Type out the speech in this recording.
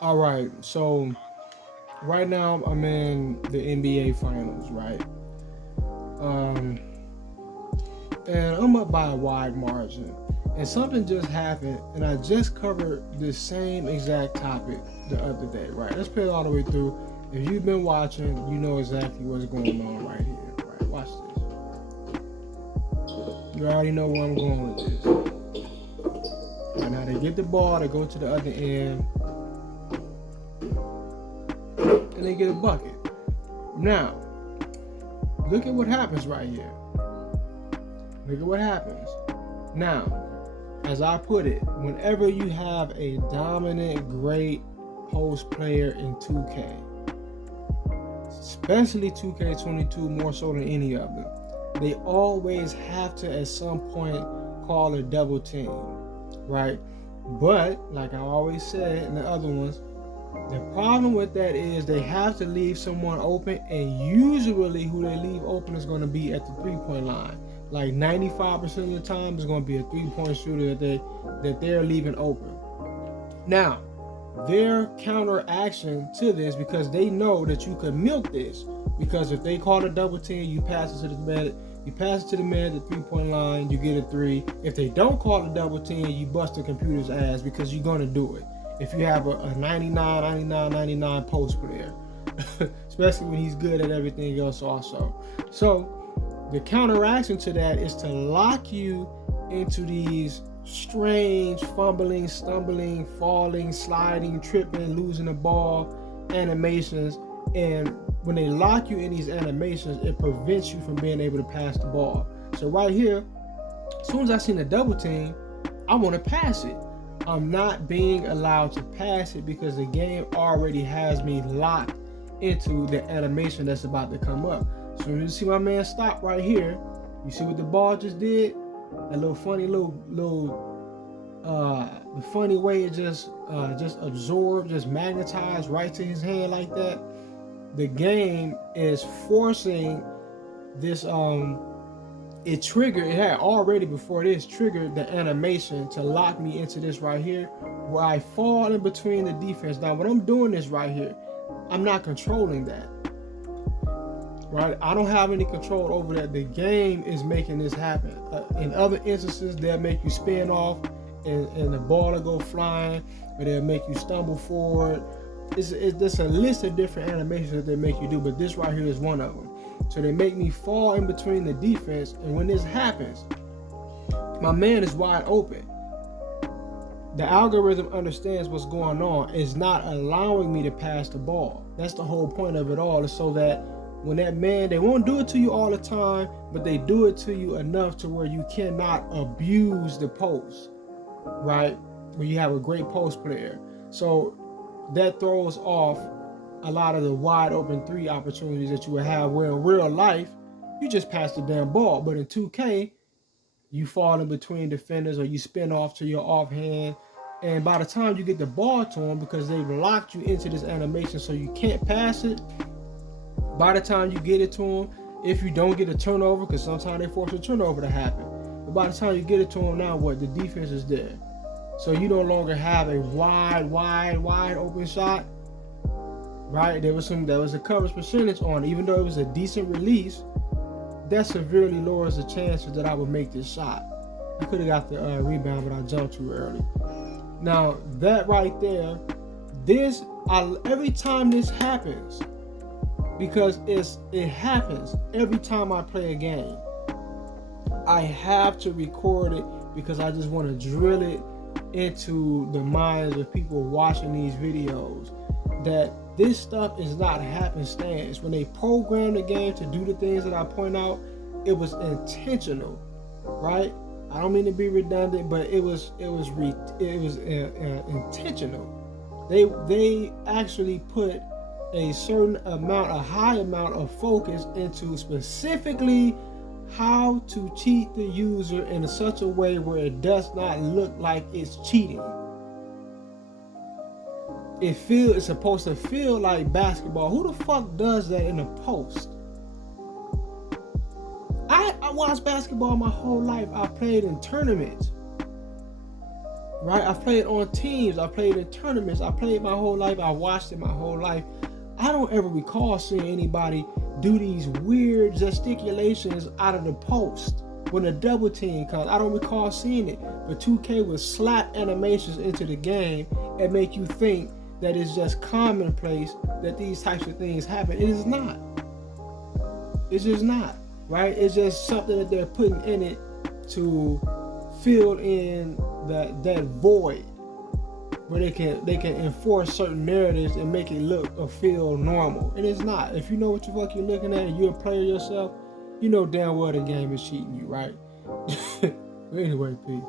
All right, so right now I'm in the NBA Finals, right? Um, and I'm up by a wide margin. And something just happened, and I just covered the same exact topic the other day, right? Let's play it all the way through. If you've been watching, you know exactly what's going on right here, right? Watch this. You already know where I'm going with this. Right now, they get the ball, they go to the other end, and they get a bucket. Now, look at what happens right here. Look at what happens. Now, as I put it, whenever you have a dominant, great post player in 2K, especially 2K22 more so than any of them, they always have to at some point call a double team, right? But like I always said in the other ones, the problem with that is they have to leave someone open, and usually who they leave open is going to be at the 3-point line. Like 95% of the time, it's going to be a 3-point shooter that they're leaving open. Now, their counteraction to this, because they know that you could milk this, because if they call a double team, you pass it to the man. You pass it to the man at the 3-point line, you get a three. If they don't call a double team, you bust the computer's ass because you're going to do it. If you have a 99, 99, 99 post player, especially when he's good at everything else also. So the counteraction to that is to lock you into these strange fumbling, stumbling, falling, sliding, tripping, losing the ball animations. And when they lock you in these animations, it prevents you from being able to pass the ball. So right here, as soon as I seen a double team, I want to pass it. I'm not being allowed to pass it because the game already has me locked into the animation that's about to come up. So you see my man stop right here. You see what the ball just did? That little funny the funny way it just absorbed, just magnetized right to his hand like that. The game is forcing this it had already before this triggered the animation to lock me into this right here where I fall in between the defense. Now when I'm doing this right here, I'm not controlling that, right? I don't have any control over that. The game is making this happen. In other instances, they'll make you spin off and the ball will go flying, or they'll make you stumble forward. There's a list of different animations that they make you do, but this right here is one of them. So they make me fall in between the defense, and when this happens, my man is wide open. The algorithm understands what's going on. It's not allowing me to pass the ball. That's the whole point of it all, is so that when that man, they won't do it to you all the time, but they do it to you enough to where you cannot abuse the post, right? When you have a great post player. So that throws off a lot of the wide open three opportunities that you would have, where in real life, you just pass the damn ball. But in 2K, you fall in between defenders or you spin off to your offhand. And by the time you get the ball to them, because they've locked you into this animation so you can't pass it, by the time you get it to them, if you don't get a turnover, because sometimes they force a turnover to happen, but by the time you get it to them, now what? The defense is there. So you no longer have a wide open shot. Right, there was a coverage percentage on it. Even though it was a decent release, that severely lowers the chances that I would make this shot. I could have got the rebound, but I jumped too early. Now that right there, every time this happens, because it happens every time I play a game, I have to record it because I just want to drill it into the minds of people watching these videos that this stuff is not happenstance. When they programmed the game to do the things that I point out, it was intentional, right? I don't mean to be redundant, but it was intentional. They actually put a high amount of focus into specifically how to cheat the user in such a way where it does not look like it's cheating. It's supposed to feel like basketball. Who the fuck does that in a post? I watched basketball my whole life. I played in tournaments. right? I played on teams. I played in tournaments. I played my whole life. I watched it my whole life. I don't ever recall seeing anybody do these weird gesticulations out of the post when a double team comes. I don't recall seeing it. But 2K would slap animations into the game and make you think that it's just commonplace that these types of things happen. It is not. It's just not, right? It's just something that they're putting in it to fill in that void where they can enforce certain narratives and make it look or feel normal. And it's not. If you know what the fuck you're looking at and you're a player yourself, you know damn well the game is cheating you, right? Anyway, peace.